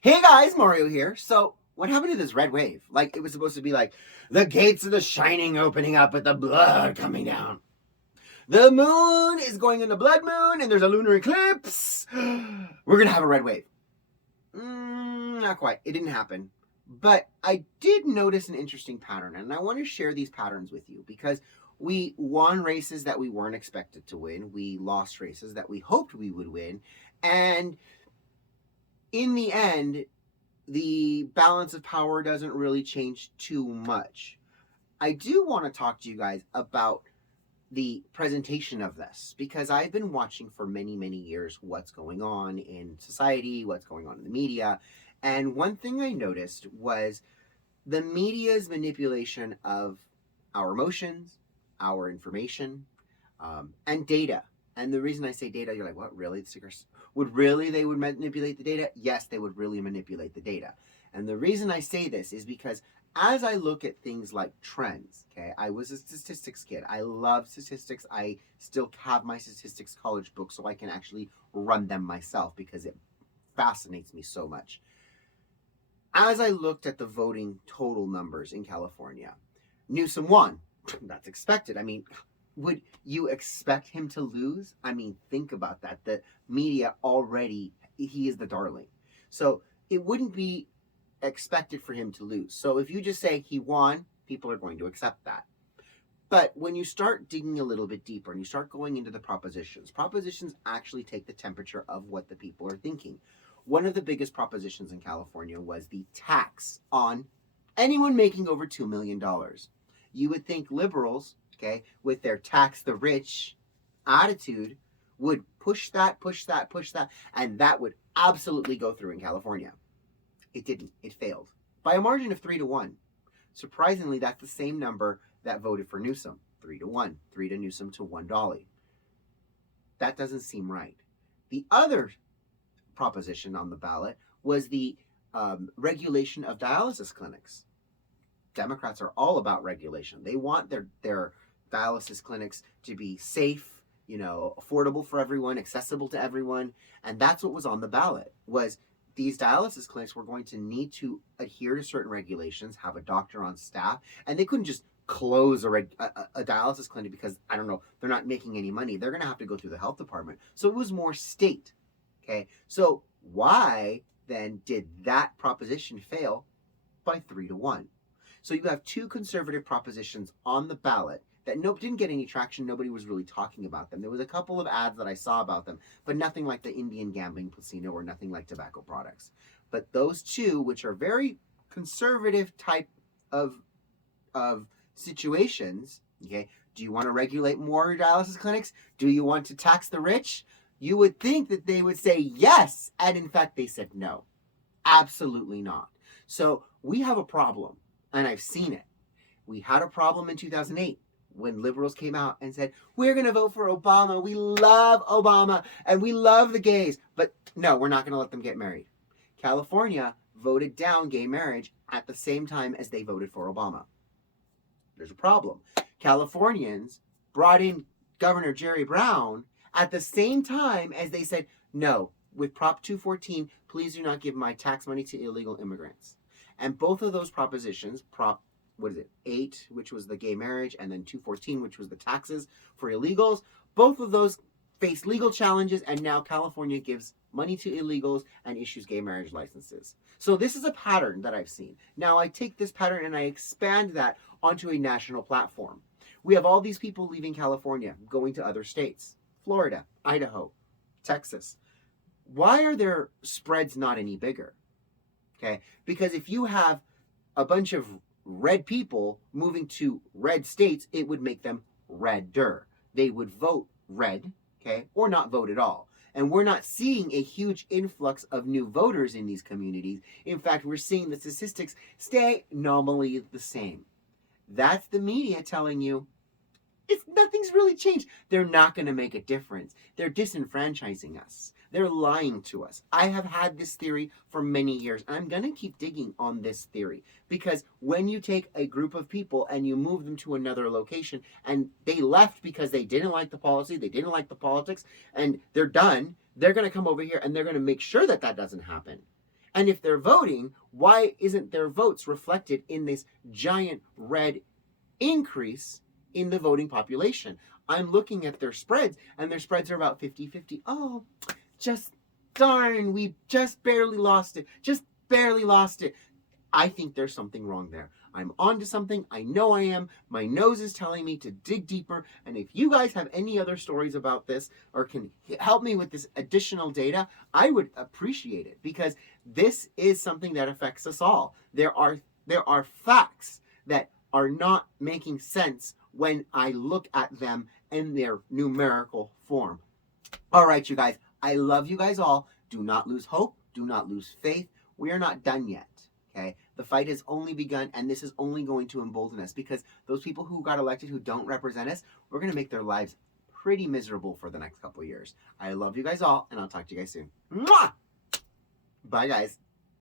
Hey guys, Mario here. So, what happened to this red wave? Like, it was supposed to be like the gates of the shining opening up with the blood coming down. The moon is going into blood moon and there's a lunar eclipse. We're gonna have a red wave. Not quite. It didn't happen. But I did notice an interesting pattern, and I want to share these patterns with you because we won races that we weren't expected to win. We lost races that we hoped we would win. And in the end, the balance of power doesn't really change too much. I do want to talk to you guys about the presentation of this because I've been watching for many, many years what's going on in society, what's going on in the media. And one thing I noticed was the media's manipulation of our emotions, our information, and data. And the reason I say data, you're like, what, really? The stickers would they would manipulate the data? Yes, they would really manipulate the data. And the reason I say this is because as I look at things like trends, okay, I was a statistics kid. I love statistics. I still have my statistics college book so I can actually run them myself because it fascinates me so much. As I looked at the voting total numbers in California, Newsom won. That's expected. I mean, would you expect him to lose? I mean, think about that. The media already, he is the darling. So it wouldn't be expected for him to lose. So if you just say he won, people are going to accept that. But when you start digging a little bit deeper and you start going into the propositions actually take the temperature of what the people are thinking. One of the biggest propositions in California was the tax on anyone making over $2 million. You would think liberals, okay, with their tax the rich attitude, would push that, and that would absolutely go through in California. It didn't. It failed by a margin of 3-1. Surprisingly, that's the same number that voted for Newsom. 3-1. 3 to Newsom to $1. That doesn't seem right. The other proposition on the ballot was the regulation of dialysis clinics. Democrats are all about regulation. They want their dialysis clinics to be safe, affordable for everyone, accessible to everyone, and that's what was on the ballot. Was these dialysis clinics were going to need to adhere to certain regulations, have a doctor on staff, and they couldn't just close a dialysis clinic because, I don't know, they're not making any money. They're going to have to go through the health department. So it was more state. Okay, so why then did that proposition fail by 3-1? So you have two conservative propositions on the ballot that didn't get any traction. Nobody was really talking about them. There was a couple of ads that I saw about them, but nothing like the Indian gambling casino or nothing like tobacco products. But those two, which are very conservative type of situations, okay, do you want to regulate more dialysis clinics? Do you want to tax the rich? You would think that they would say yes, and in fact they said no. Absolutely not. So we have a problem, and I've seen it. We had a problem in 2008 when liberals came out and said, we're going to vote for Obama. We love Obama, and we love the gays, but no, we're not going to let them get married. California voted down gay marriage at the same time as they voted for Obama. There's a problem. Californians brought in Governor Jerry Brown at the same time as they said, no, with Prop 214, please do not give my tax money to illegal immigrants. And both of those propositions, Prop 8, which was the gay marriage, and then 214, which was the taxes for illegals, both of those faced legal challenges, and now California gives money to illegals and issues gay marriage licenses. So this is a pattern that I've seen. Now I take this pattern and I expand that onto a national platform. We have all these people leaving California, going to other states. Florida, Idaho, Texas. Why are their spreads not any bigger? Okay, because if you have a bunch of red people moving to red states, it would make them redder. They would vote red, okay, or not vote at all. And we're not seeing a huge influx of new voters in these communities. In fact, we're seeing the statistics stay nominally the same. That's the media telling you nothing's really changed. They're not going to make a difference. They're disenfranchising us. They're lying to us. I have had this theory for many years. I'm going to keep digging on this theory because when you take a group of people and you move them to another location and they left because they didn't like the policy, they didn't like the politics, and they're done, they're going to come over here and they're going to make sure that that doesn't happen. And if they're voting, why isn't their votes reflected in this giant red increase in the voting population? I'm looking at their spreads, and their spreads are about 50-50. Oh, just darn, we just barely lost it. Just barely lost it. I think there's something wrong there. I'm onto something. I know I am. My nose is telling me to dig deeper. And if you guys have any other stories about this or can help me with this additional data, I would appreciate it, because this is something that affects us all. There are facts that are not making sense when I look at them in their numerical form. All right, you guys. I love you guys all. Do not lose hope. Do not lose faith. We are not done yet. Okay, the fight has only begun, and this is only going to embolden us, because those people who got elected who don't represent us, we're going to make their lives pretty miserable for the next couple of years. I love you guys all, and I'll talk to you guys soon. Mwah! Bye, guys.